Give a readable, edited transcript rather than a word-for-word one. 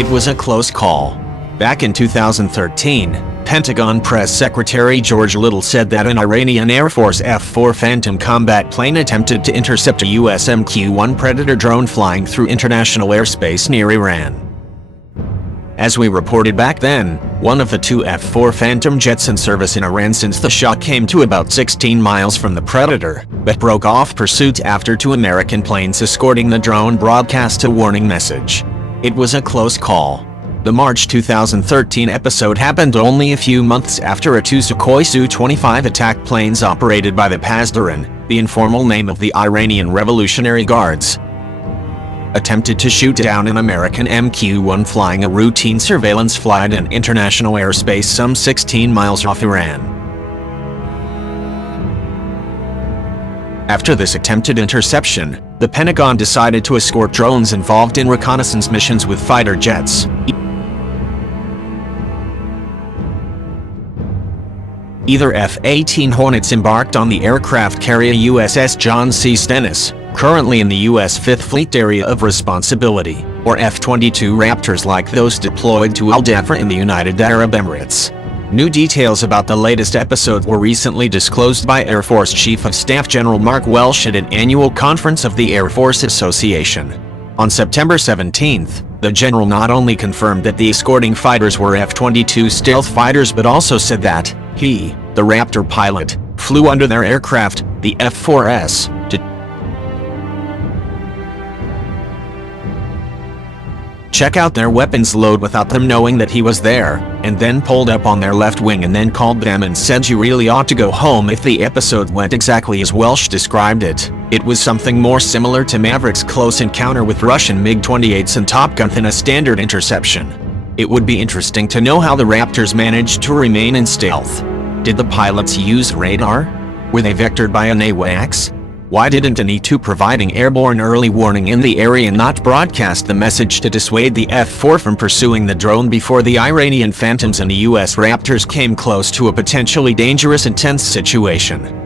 It was a close call. Back in 2013, Pentagon Press Secretary George Little said that an Iranian Air Force F-4 Phantom combat plane attempted to intercept a U.S. MQ-1 Predator drone flying through international airspace near Iran. As we reported back then, one of the two F-4 Phantom jets in service in Iran since the shot came to about 16 miles from the Predator, but broke off pursuit after two American planes escorting the drone broadcast a warning message. It was a close call. The March 2013 episode happened only a few months after two Sukhoi Su-25 attack planes operated by the Pasdaran, the informal name of the Iranian Revolutionary Guards, attempted to shoot down an American MQ-1 flying a routine surveillance flight in international airspace some 16 miles off Iran. After this attempted interception, the Pentagon decided to escort drones involved in reconnaissance missions with fighter jets. Either F-18 Hornets embarked on the aircraft carrier USS John C. Stennis, currently in the U.S. Fifth Fleet Area of Responsibility, or F-22 Raptors like those deployed to Al Dhafra in the United Arab Emirates. New details about the latest episode were recently disclosed by Air Force Chief of Staff General Mark Welsh at an annual conference of the Air Force Association. On September 17th, the general not only confirmed that the escorting fighters were F-22 stealth fighters but also said that he, the Raptor pilot, flew under their aircraft, the F-4s, to check out their weapons load without them knowing that he was there, and then pulled up on their left wing and then called them and said you really ought to go home if the episode went exactly as Welsh described it. It was something more similar to Maverick's close encounter with Russian MiG-28s and Top Gun than a standard interception. It would be interesting to know how the Raptors managed to remain in stealth. Did the pilots use radar? Were they vectored by an AWACS? Why didn't an E-2 providing airborne early warning in the area not broadcast the message to dissuade the F-4 from pursuing the drone before the Iranian Phantoms and the U.S. Raptors came close to a potentially dangerous intense situation?